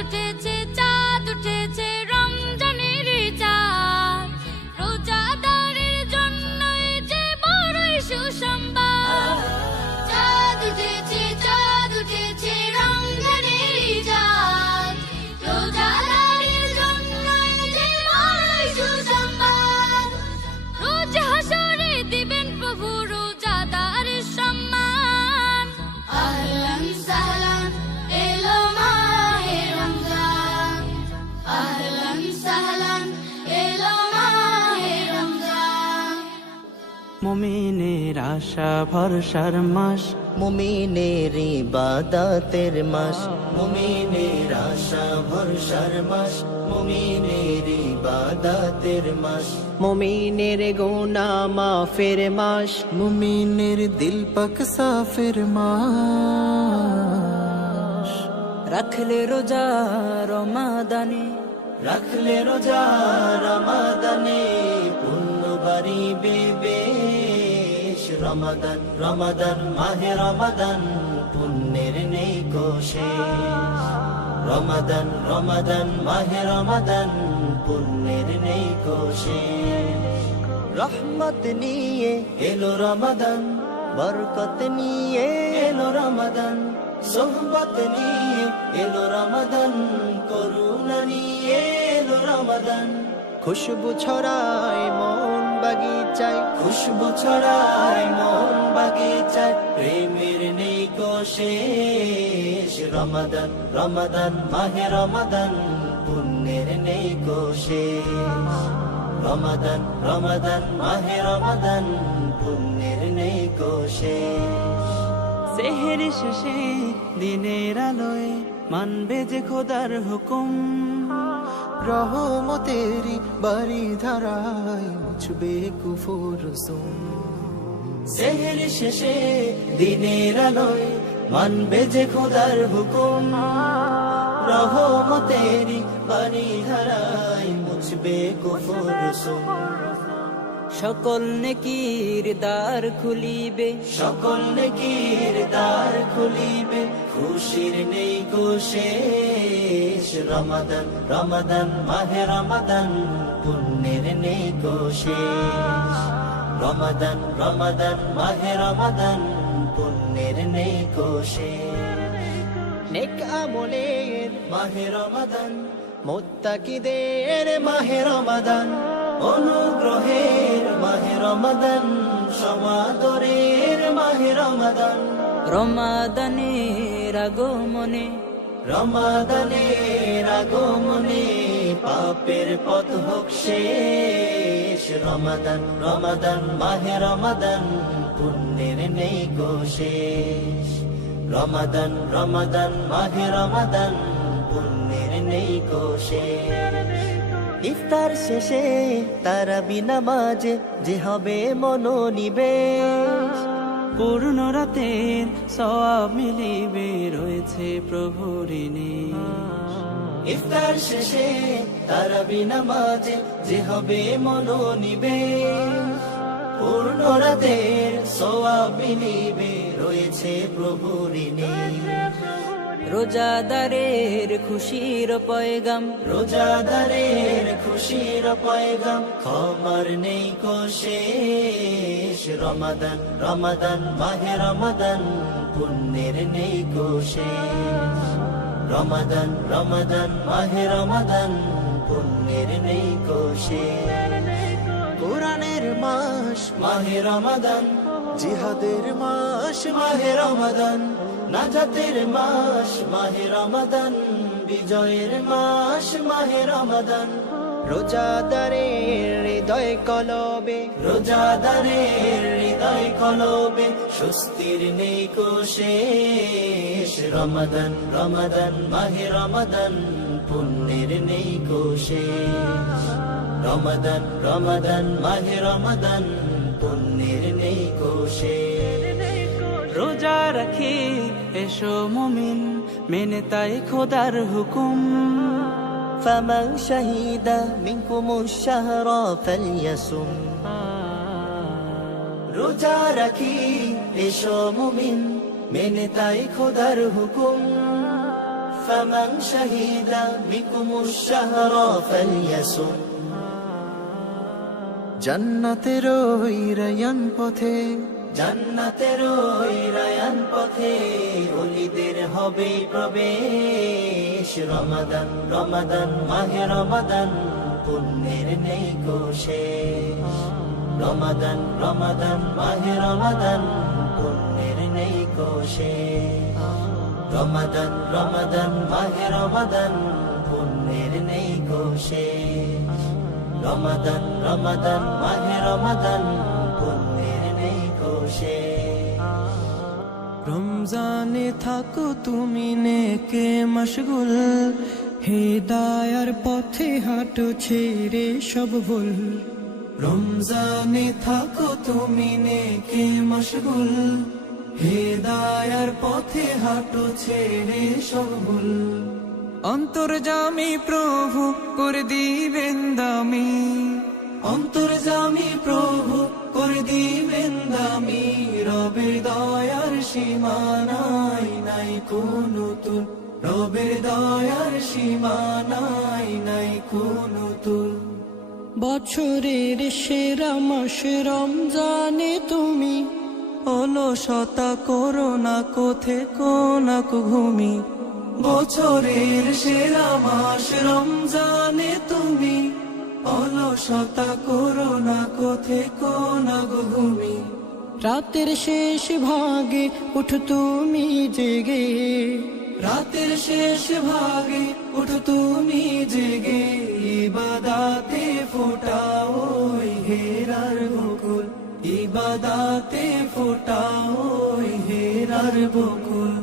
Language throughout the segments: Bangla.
উঠেছে চাঁদ উঠেছে রমজানের চাঁদ, রোজাদারের জন্য এ যে বড়ই সুসংবাদ। চাঁদ উঠেছে রমজানের চাঁদ, রোজাদারের জন্য এ যে বড়ই সুসংবাদ। রোজ হাসরে দিবেন প্রভু রোজাদারের সম্মান। আহলান সাহলান এলো মাহে রমজান, আহলান সাহলান এলো মাহে রমজান। মুমিনের আশা ভরসার মাস, মুমিনের ইবাদতের মাস, মুমিনের আশা ভরসার মাস, মুমিনের ইবাদতের মাস, মুমিনের গুনাহ মাফের মাস, মুমিনের দিল পাক সাফের মাস। রাখলে রোজা রমাদানে, রাখলে রোজা রমাদানে পুণ্য বাড়িবে বেশ। রমাদান রমাদান মাহে রমাদান পুণ্যের নেই কোশেষ। রমাদান রমাদান মাহে রমাদান পুণ্যের নেই কোশেষ। রহমত নিয়ে এলো রমাদান, বরকত নিয়ে এলো রমাদান, সোহবত নিয়ে এলো রমাদান, করুণা নিয়ে এলো রমাদান। খুশবু ছড়ায় মন বাগিচায়, খুশবু ছড়ায় মন বাগিচায়, প্রেমের নেই কোশেষ। রমাদান রমাদান মাহে রমাদান পুণ্যের নেই কোশেষ। রমাদান রমাদান মাহে রমাদান পুণ্যের নেই কোশেষ। সেহের শেষে দিনের আলোয় মানবে যে খোদার হুকুম, রহমতেরি বাড়ি ধারায় মুছবে কুফর রসুম। সেহের শেষে দিনের আলোয় মানবে যে খোদার হুকুম, রহমতেরি বাড়ি ধারায় মুছবে কুফর রসুম। সকল নেকির দ্বার খুলিবে, সকল নেকির দ্বার খুলিবে, খুশির নেই কোশেষ। রমাদান রমাদান মাহে রমাদান পুণ্যের নেই কোশেষ। রমাদান রমাদান মাহে রমাদান পুণ্যের নেই কোশেষ। নেক আমলের মাহে রমাদান, মুত্তাকিদের মাহে রমাদান, অনুগ্রহের মাহে রমাদান, সমাদরের মাহে রমাদান। রমাদানের আগমনে, রমাদানের আগমনে পাপের পথ হোক শেষ। রমাদান রমাদান মাহে রমাদান পুণ্যের নেই কোশেষ। রমাদান রমাদান মাহে রমাদান পুণ্যের নেই কোশেষ। ইফতার শেষে তারাবি নামাজে যে হবে মনোনিবেশ। পূর্ণ রাতের সওয়াব মিলিবে রয়েছে প্রভুর নিশ। ইফতার শেষে তারাবি নামাজে যে হবে মনোনিবেশ। পূর্ণ রাতের সওয়াব মিলিবে রয়েছে প্রভুর নিশ। রোজাদারের খুশির পয়গাম, রোজাদারের খুশির পয়গাম, ক্ষমার নেই কোশেষ। রমাদান রমাদান মাহে রমাদান পুণ্যের নেই কোশেষ। রমাদান রমাদান মাহে রমাদান পুণ্যের নেই কোশেষ। কোরআনের মাস মাহে রমাদান, জিহাদের মাস মাহে রমাদান, নাজাতের মাস মাহে রমাদান, বিজয়ের মাস মাহে রমাদান। রোজাদারের হৃদয় কলবে, রোজাদারের হৃদয় কলবে স্বস্তির নেই কোশেষ। রমাদান রমাদান মাহে রমাদান পুণ্যের নেই কোশেষ। রমাদান রমাদান মাহে রমাদান পুণ্যের নেই কোশেষ। রোজা রাখি এসো মুমিন মেনে তাই খোদার হুকুম। ফামান শাহিদা মিনকুমুশ শাহরা ফালইয়াসুম। রোজা রাখি এসো মুমিন মেনে তাই খোদার হুকুম। فمن شهد منكم الشهر فليصم জান্নাতের ওই রায়ান পথে জান্নাতের ওই রায়ান পথে ওলিদের হবে প্রবেশ রমাদান রমাদান মাহে রমাদান পুণ্যের নেই শেষ রমাদান রমাদান মাহে রমাদান পুণ্যের নেই শেষ রমাদান রমাদান মাহে রমাদান পুণ্যের নেই শেষ রমাদান রমাদান মাহে রমাদান পুণ্যের নেই শেষ রমজানে থাকো তুমি নেকে মশগুল হেদায়ার পথে হাঁটো ছেড়ে সব ভুল রমজানে থাকো তুমি নেকে মশগুল হেদায়ার পথে হাঁটো ছেড়ে সব ভুল অন্তর্যামী প্রভু করে দিবেন দামি অন্তর্যামী প্রভু করে দিবেন দামি রবের দয়ার সীমা নাই নাই কোনো তুল রবের দয়ার সীমা নাই নাই কোনো তুল বছরের সেরা মাস রমজানে তুমি অলসতা করো না কোথে কোনাক ঘুমি বছরের সেরা মাস রমজানে তুমি অলসতা করো না কোথে কোনাক ঘুমি রাতের শেষ ভাগে উঠ তুমি জেগে রাতের শেষ ভাগে উঠ তুমি জেগে ইবাদাতে ফোটাও ওই হেরার বকুল ইবাদাতে ফোটাও ওই হেরার বকুল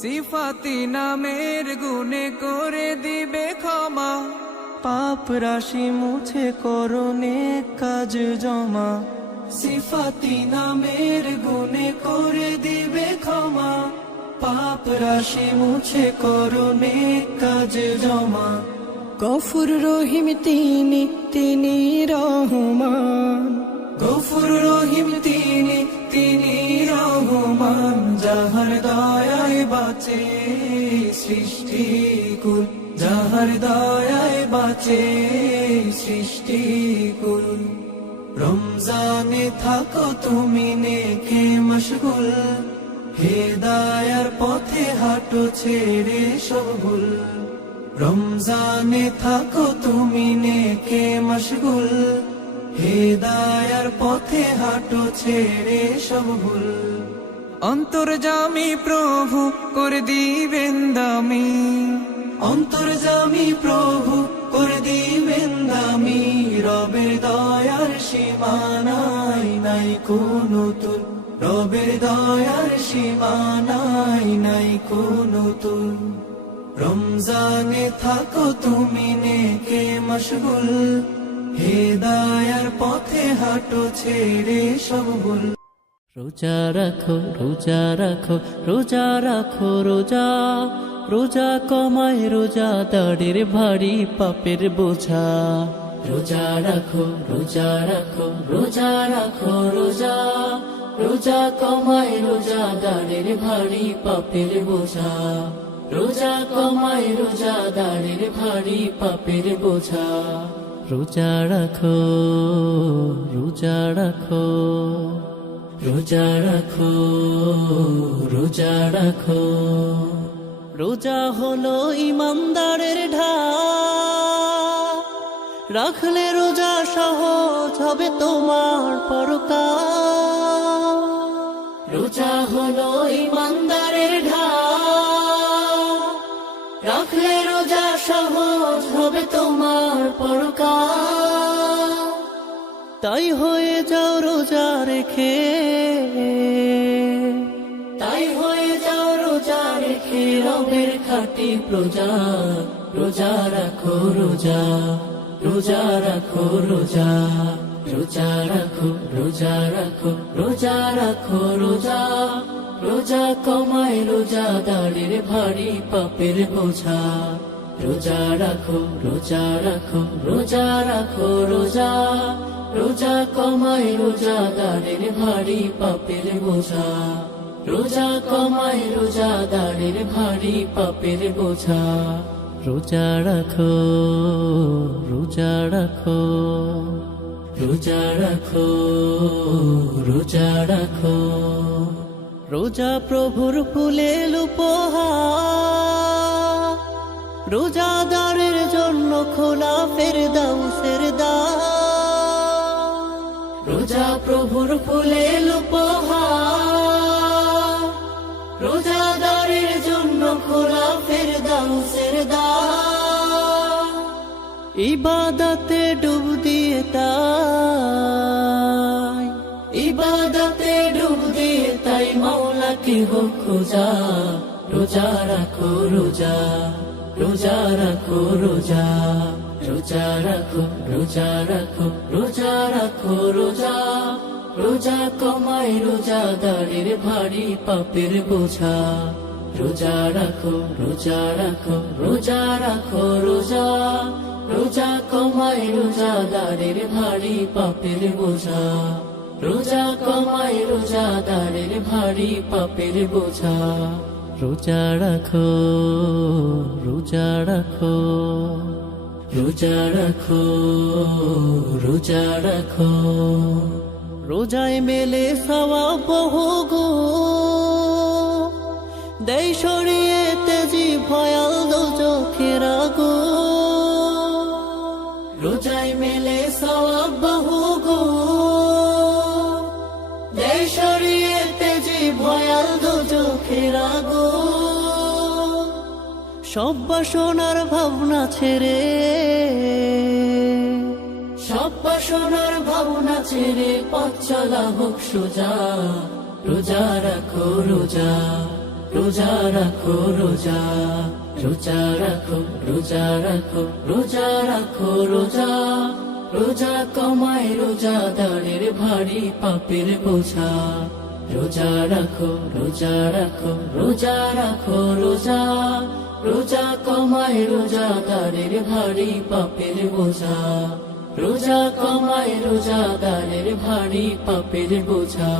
সিফাতি নামের গুণে করে দিবে ক্ষমা পাপ রাশি মুছে করনে কাজ জমা সিফাতি নামের গুণে করে দিবে ক্ষমা পাপ রাশি মুছে করনে কাজ জমা গফুর রহিম তিনি তিনি রহমান গফুর রহিম তিনি তিনি রহমান যাহার দয়ায় বাঁচে সৃষ্টি কুল যাহার দয়ায় বাঁচে সৃষ্টি কুল রমজানে থাকো তুমি নেকে মশগুল হেদায়ার পথে হাঁটো ছেড়ে সব ভুল রমজানে থাকো তুমি নেকে মশগুল হেদায়ার পথে হাঁটো ছেড়ে সব ভুল অন্তর্যামী প্রভু করে দিবেন দামি অন্তর্যামী প্রভু করে দিবেন দামি রবের দয়ার সীমা নাই নাই কোনো তুল রবের দয়ার সীমা নাই নাই কোনো তুল রমজানে থাকো তুমি নেকে মশগুল হেদায়ার পথে হাঁটো ছেড়ে সব ভুল রোজা রাখো রোজা রাখো রোজা রাখো রোজা রোজা কমায় রোজা দাড়ের ভারী পাপের বোঝা রোজা রাখো রোজা রাখো রোজা রাখো রোজা রোজা কমায় রোজা দাড়ের ভারী পাপের বোঝা রোজা কমায় রোজা দাড়ের ভারী পাপের বোঝা রোজা রাখো রোজা রাখো রোজা রাখো রোজা রাখো রোজা হলো ইমানদারের ঢাল রাখলে রোজা সহজ হবে তোমার পরকাল রোজা হলো ইমানদারের ঢাল রাখলে রোজা সহজ হবে তোমার পরকাল তাই হয়ে যাও রোজা রেখে তাই হয়ে যাও রোজা রেখে রবের খাঁটি প্রজা রোজা রাখো রোজা রোজা রাখো রোজা রোজা রাখো রোজা রাখো রোজা রাখো রোজা রোজা কমায় রোজা দাড়ের ভারী পাপের বোঝা রোজা রাখো রোজা রাখো রোজা রাখো রোজা রোজা কমায় রোজা দাড়ের ভারী পাপের বোঝা রোজা কমায় রোজাদারের ভারী পাপের বোঝা রোজা রাখো রোজা রাখো রোজা রাখো রোজা রাখো রোজা প্রভুর ফুলেল উপহার রোজাদারের জন্য খোলা ফেরদাউসের দ্বার রোজা প্রভুর ফুলেল উপহার রোজাদারের জন্য খোলা ফেরদাউসের দ্বার ইবাদতে ডুব দিয়ে তাই ইবাদতে ডুব দিয়ে তাই মাওলাকে হোক খোঁজা রোজা রাখো রোজা রোজা রাখো রোজা রোজা রাখো রোজা রাখো রোজা রাখো রোজা রোজা কমায় রোজাদারের ভারী পাপের বোঝা রোজা রাখো রোজা রাখো রোজা রাখো রোজা রোজা কমায় রোজাদারের ভারী পাপের বোঝা রোজা কমায় রোজাদারের ভারী পাপের বোঝা রোজা রাখো রোজা রাখো রোজা রাখো রোজা রাখো রোজায় মেলে সওয়াব বহু গো দেই সরিয়ে তেজি ভয়াল দোজখের আগো রোজায় মেলে সওয়াব বহু গো দেই সরিয়ে তেজি ভয়াল দোজখের আগো সব বাসনার ভাবনা ছেড়ে সব বাসনার ভাবনা ছেড়ে পথ চলা হোক সোজা রোজা রাখো রোজা রোজা রাখো রোজা রোজা রাখো রোজা রাখো রোজা রাখো রোজা রোজা কমায় রোজাদারের ভারী পাপের বোঝা রোজা রাখো রোজা রাখো রোজা রাখো রোজা রোজা কমায় রোজাদারের ভারী পাপের বোঝা রোজা কমায় রোজাদারের ভারী পাপের বোঝা